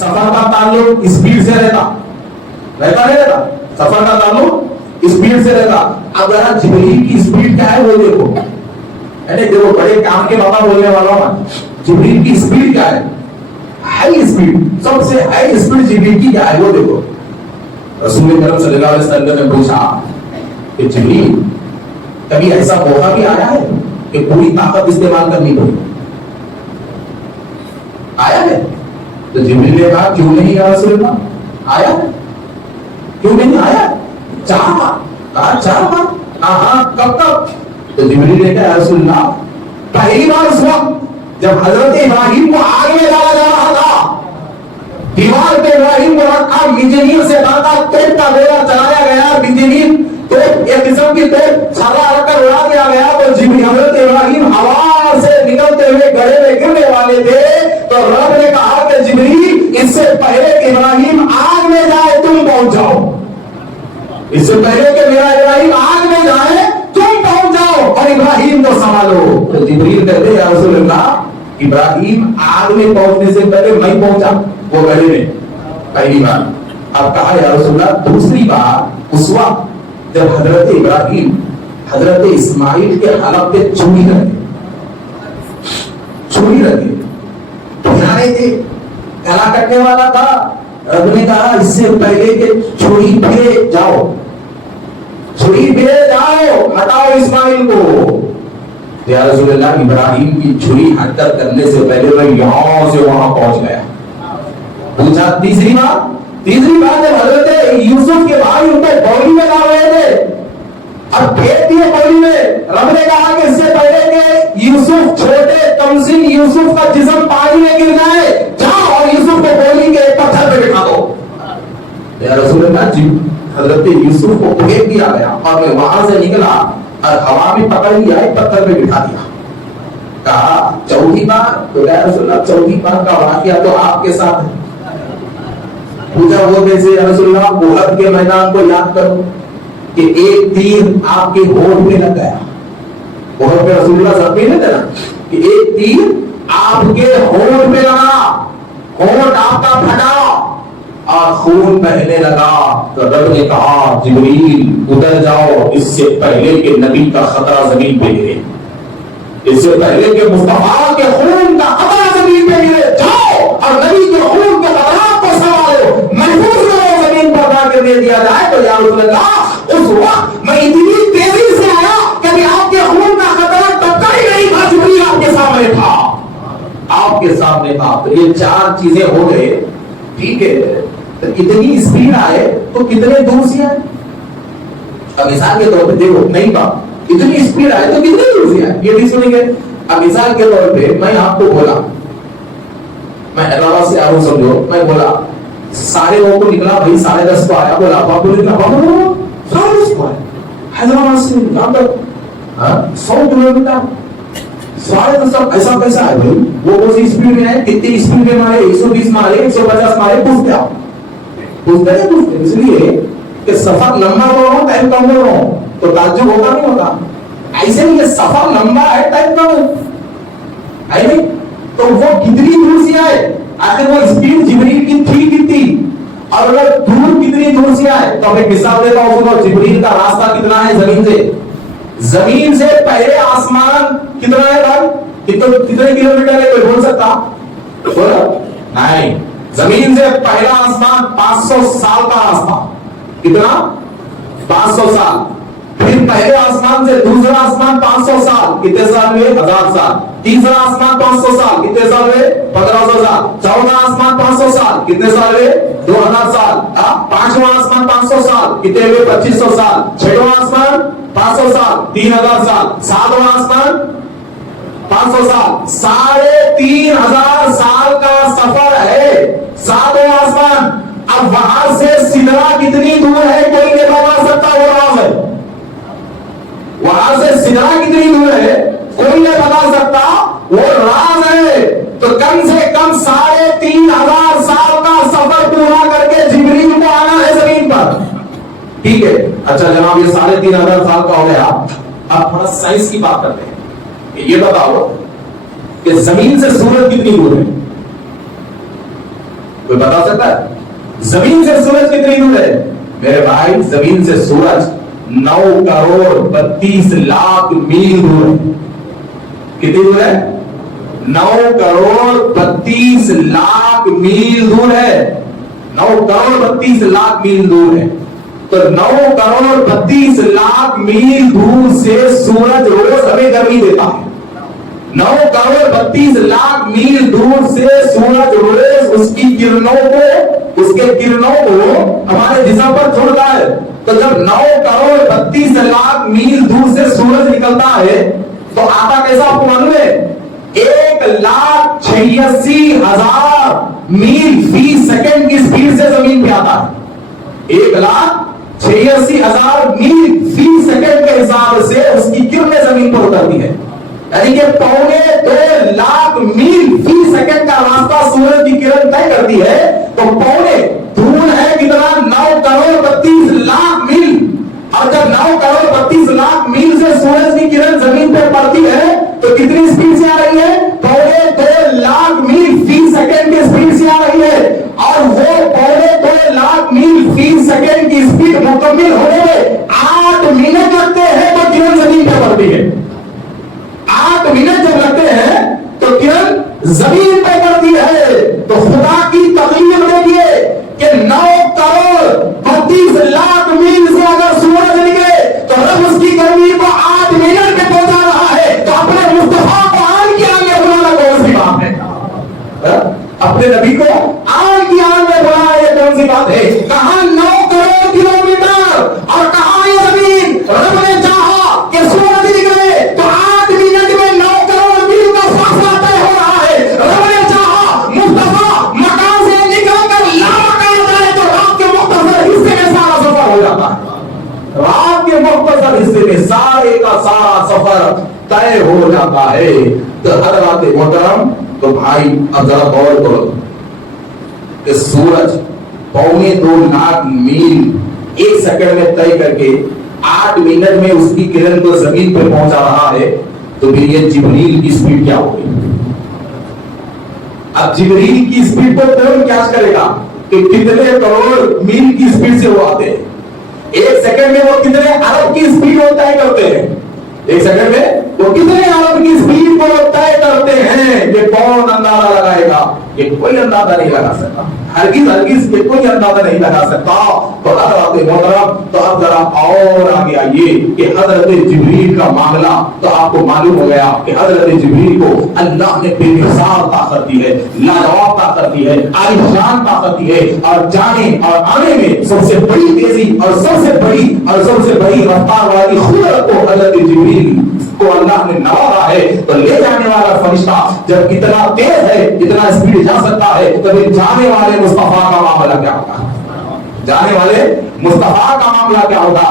सफर का ताल्लुक स्पीड से रहता नहीं रहता, सफर का ताल्लुक स्पीड से रहता। अब जरा जिब्रील की स्पीड क्या है वो देखो, देखो बड़े काम के बाबा बोलने वाला हूं, जिब्रील की स्पीड क्या है, हाई स्पीड, सबसे हाई स्पीड जिब्रील की क्या है वो देखो। रसूल करीम सल्लल्लाहु अलैहि वसल्लम ने पूछा कि जिब्रील कभी ऐसा मौका भी आया है कि पूरी ताकत इस्तेमाल करनी पड़ी, आया है? तो जिब्रील ने कहा क्यों नहीं या रसूल अल्लाह, आया है, क्यों नहीं आया? 4 बार कहा, 4 बार, हाँ कब कब? तो जिब्रील ने कहा रसूल अल्लाह पहली बार उस वक्त जब हजरत इब्राहिम को आग में डाला जा रहा था, दीवार पे इब्राहिम को रखा, मिजनीर से बाका तोप का गोला चलाया गया, मिजनीर तो एक किस्म की तोप छाला रखकर उड़ा दिया गया, तो जिब्रील हजरत इब्राहिम हवा से निकलते हुए गड़े में गिरने वाले थे, तो रब ने कहा कि जिब्रील इससे पहले कि इब्राहिम आग में जाए तुम पहुंच जाओ, इससे पहले कि मेरा इब्राहिम आग में जाए तुम पहुंच जाओ और इब्राहिम को संभालो। तो जिब्रील कहते या रसूल अल्लाह इब्राहिम आग में पहुंचने से पहले मैं पहुंचा वो गले में, पहली बार। अब कहा या रसूल अल्लाह दूसरी बार उस वक्त जब हजरत इब्राहिम हजरत इस्माइल के हलक पे छुरी रखे रहे थे, गला कटने वाला था, रब ने कहा इससे पहले कि छुरी फेरे जाओ, हटाओ इस्माइल को। या रसूल अल्लाह इब्राहिम की छुरी हरकत करने से पहले मैं यहां से वहां पहुंच गया। पूछा तीसरी बार जब हजरत यूसुफ के भाई उनको बौली में ला रहे थे, अब फेंक दिए बौली में, रब ने कहा कि इससे पहले कि यूसुफ छोटे कमसिन यूसुफ का जिस्म पानी में गिर जाए, जाओ और यूसुफ को बौली के एक पत्थर पे बिठा दो। या रसूल अल्लाह जी हजरत यूसुफ को फेंक दिया गया और मैं वहां से निकला और हवा में पकड़ लिया, एक पत्थर पे बिठा दिया। कहा चौथी बार, तो या रसूल अल्लाह चौथी बार का वाकया तो आपके साथ है। पूछा वो कैसे? या रसूल अल्लाह उहद के मैदान को याद करो कि एक तीर आपके होंठ में लग गया, उहद पे रसूलुल्लाह जख्मी नहीं थे ना, कि एक तीर आपके होंठ में लगा, होंठ आपका फटा और खून बहने लगा, तो रब ने कहा जिब्रील उतर जाओ इससे पहले कि नबी का खतरा जमीन पे गिरे, इससे पहले कि मुस्तफा के खून का खतरा जमीन पे गिरे, जाओ और नबी के खून के खतरा को संभालो, महफूज करो, जमीन पर ना गिरने दिया जाए। तो या रसूल अल्लाह उस वक्त मैं इतनी तेजी से आया कि आपके खून का खतरा टक्कर ही नहीं था, जिब्रील आपके सामने था, आपके सामने था। तो ये 4 चीजें हो गए, ठीक है? तो इतनी स्पीड आए तो कितने दूर से आए? अब मिसाल के तौर पे देखो, नहीं बात, इतनी स्पीड आए तो कितने दूर से आए ये भी सुनेंगे। अब मिसाल के तौर पे मैं आपको बोला, मैं हैदराबाद से आऊं समझो, मैं बोला 9:30 को निकला भाई, 10:30 को आया, बोला बाबू निकला, बाबू 10:30 को आया हैदराबाद से निकला, तो 100 किलोमीटर 10:30 ऐसा कैसा है भाई? वो उसी स्पीड में है, कितनी स्पीड में मारे, 120 मारे, 150 मारे, पूछते आप पूछते हैं, इसलिए कि सफर लंबा हो रहा हो टाइम कम हो रहा हो तो ताज्जुब होगा नहीं होगा? ऐसे ही ये सफर लंबा है टाइम कम है नहीं, तो वो कितनी दूर से आए, आखिर वो स्पीड जिब्रील की थी कितनी, और अगर दूर कितनी दूर से आए तो मैं मिसाल देता हूं, सुनो जिब्रील का रास्ता कितना है जमीन से पहले आसमान कितना है भाई, कितने किलोमीटर है, कोई बोल सकता? बोलो नहीं, जमीन से पहला आसमान 500 साल का रास्ता, कितना? 500 साल। फिर पहले आसमान से दूसरा आसमान 500 साल, कितने साल हुए? 1000 साल। तीसरा आसमान 500 साल, कितने साल हुए? 1500 साल। चौथा आसमान 500 साल, कितने साल हुए? 2000 साल। पांचवा आसमान 500 साल, कितने हुए? 2500 साल। छठवां आसमान 500 साल, 3000 साल। सातवां आसमान 500 साल, 3500 साल का सफर है, सातवां आसमान। अब वहां से सिदरा कितनी दूर है कोई नहीं बता सकता, वो राज है। वहां से सिदरा कितनी दूर है कोई नहीं बता सकता, वो राज है। तो कम से कम 3500 साल का सफर पूरा करके जिब्रील को आना है जमीन पर, ठीक है? अच्छा जनाब, ये 3500 साल का हो गया। अब थोड़ा साइंस की बात करते हैं। ये बताओ कि जमीन से सूरज कितनी दूर है? کوئی بتا سکتا ہے؟ زمین سے سورج کتنی دور ہے میرے بھائی؟ زمین سے سورج 9,32,00,000 میل دور ہے. کتنی دور ہے؟ 9,32,00,000 میل دور ہے. 9,32,00,000 میل دور ہے. تو 9,32,00,000 میل دور سے سورج روز ہمیں گرمی دیتا ہے. 9,32,00,000 میل دور سے سورج روز اس کے کرنوں کو ہمارے جسم پر چھوڑتا ہے. تو جب 9,32,00,000 میل دور سے سورج نکلتا ہے تو آتا کیسا آپ کو معلوم ہے؟ 1,86,000 میل فی سیکنڈ کی سپیڈ سے زمین پہ آتا ہے. 1,86,000 میل فی سیکنڈ کے حساب سے اس کی کرنیں زمین پر اترتی ہے. یعنی کہ 2.25 میل فی سیکنڈ کا راستہ سورج کی کرن طے کرتی ہے. تو دور ہے کتنا؟ 9,32,00,000 میل. اور جب 9,32,00,000 میل سے سورج کی کرن زمین پہ پڑتی ہے تو کتنی سپیڈ سے آ رہی ہے؟ 2.25 میل فی سیکنڈ کی سپیڈ سے آ رہی ہے. اور وہ 2.25 میل فی سیکنڈ کی سپیڈ مکمل ہونے میں 8 منٹ لگتے ہیں تو کرن زمین پہ پڑتی ہے. 8 منٹ جب لگتے ہیں تو کرن زمین پہ پڑتی ہے. تو خدا کی تقدیر دیکھیے کہ 9,32,00,000 میل سے اگر سورج نکلے تو رب اس کی گرمی کو 8 منٹ میں پہنچا رہا ہے. تو اپنے مصطفیٰ کو آن کی آگے بلانا کون سی بات ہے؟ اپنے نبی کو آن کی آن میں بلانا یہ کون سی بات ہے؟ کہاں 9 کروڑ کلومیٹر اور کہاں یہ زمین. رب نے چاہا کہ سورج نکلے تو 8 منٹ میں 9 کروڑ میل کا فاصلہ طے ہو رہا ہے. رب نے چاہا مصطفیٰ مکان سے نکل کر لامکان جائے تو رات کے مختصر حصے میں سارا سفر ہو جاتا ہے. رات کے مختصر حصے میں سارے کا سارا سفر طے ہو جاتا ہے. تو حضرات محترم، تو بھائی اب ذرا غور کرو کہ سورج 2.25 میل 1 سیکنڈ میں طے کر کے 8 منٹ میں اس کی کرن کو زمین پہ پہنچا رہا ہے. تو پھر یہ جبریل کی سپیڈ کیا ہوگی؟ اب جبریل کی سپیڈ پر کون کیچ کرے گا کہ کتنے کروڑ میل کی سپیڈ سے وہ آتے ہیں؟ 1 سیکنڈ میں وہ کتنے ارب کی سپیڈ وہ طے کرتے ہیں؟ 1 سیکنڈ میں وہ کتنے ارب کی سپیڈ کو طے کرتے ہیں؟ یہ کون اندازہ لگائے گا؟ یہ کوئی اندازہ نہیں لگا سکتا. ہرگز یہ کوئی اندازہ نہیں لگا سکتا. تو حضرات محترم، تو اب ذرا اور آگے آئیے کہ حضرت جبریل کا معاملہ تو آپ کو معلوم ہو گیا کہ حضرت جبریل کو اللہ نے بے مثال طاقت دی ہے، لاجواب طاقت دی ہے، عالیشان طاقت دی ہے. اور جانے اور آنے میں سب سے بڑی تیزی اور سب سے بڑی رفتار والی قدرت کو حضرت جبریل کو اللہ نے نوازا ہے. تو لے جانے والا فرشتہ جب اتنا تیز ہے، اتنا اسپیڈ جا سکتا ہے، تو جانے والے مصطفیٰ کا معاملہ کیا ہوگا؟ جانے والے مصطفیٰ کا معاملہ کیا ہوگا؟